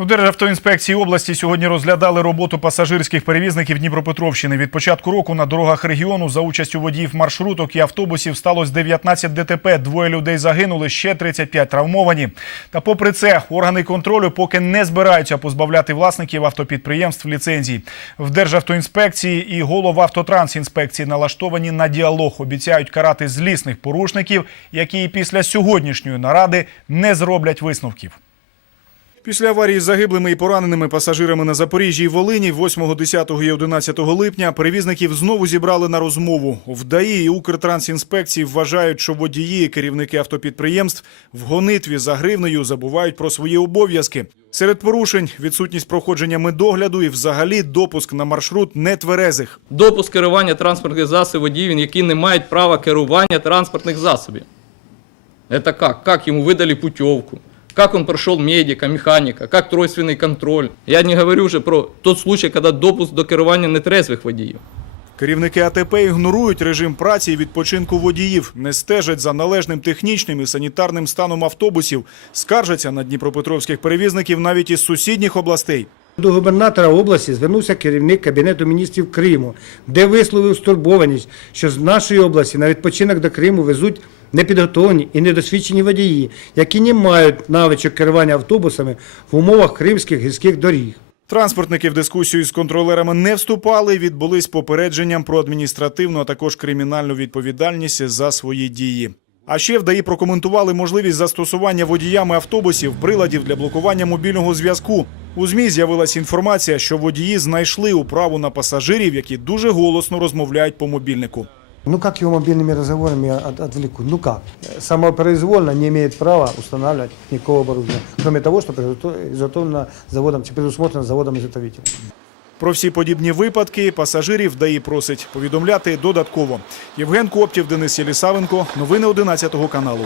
У Державтоінспекції області сьогодні розглядали роботу пасажирських перевізників Дніпропетровщини. Від початку року на дорогах регіону за участю водіїв маршруток і автобусів сталося 19 ДТП. Двоє людей загинули, ще 35 травмовані. Та попри це, органи контролю поки не збираються позбавляти власників автопідприємств ліцензій. В Державтоінспекції і головавтотрансінспекції налаштовані на діалог. Обіцяють карати злісних порушників, які і після сьогоднішньої наради не зроблять висновків. Після аварії з загиблими і пораненими пасажирами на Запоріжжі і Волині 8, 10 і 11 липня перевізників знову зібрали на розмову. В ДАІ і Укртрансінспекції вважають, що водії і керівники автопідприємств в гонитві за гривнею забувають про свої обов'язки. Серед порушень відсутність проходження медогляду і взагалі допуск на маршрут нетверезих. допуск керування транспортних засобів водіїв, які не мають права керування транспортних засобів. Это как? Как ему выдали путевку? Как он прошел медика, механика? Как тройственный контроль? Я не говорю уже про тот случай, когда допуск до керування нетрезвих водіїв. Керівники АТП ігнорують режим праці і відпочинку водіїв, не стежать за належним технічним і санітарним станом автобусів, скаржаться на дніпропетровських перевізників навіть із сусідніх областей. До губернатора області звернувся керівник Кабінету міністрів Криму, де висловив стурбованість, що з нашої області на відпочинок до Криму везуть непідготовлені і недосвідчені водії, які не мають навичок керування автобусами в умовах кримських гірських доріг. Транспортники в дискусію з контролерами не вступали, відбулись попередженням про адміністративну, а також кримінальну відповідальність за свої дії. А ще в ДАІ прокоментували можливість застосування водіями автобусів приладів для блокування мобільного зв'язку. У ЗМІ з'явилася інформація, що водії знайшли управу на пасажирів, які дуже голосно розмовляють по мобільнику. Ну как его мобильными разговорами от- отвлекут? Ну как? Самопроизвольно не имеет права устанавливать никакого оборудования, кроме того, что изготовлено заводом, предусмотрено заводом-изготовителем. Про всі подібні випадки пасажирів ДАІ просить повідомляти додатково. Євген Коптів, Денис Єлісавенко. Новини 11 каналу.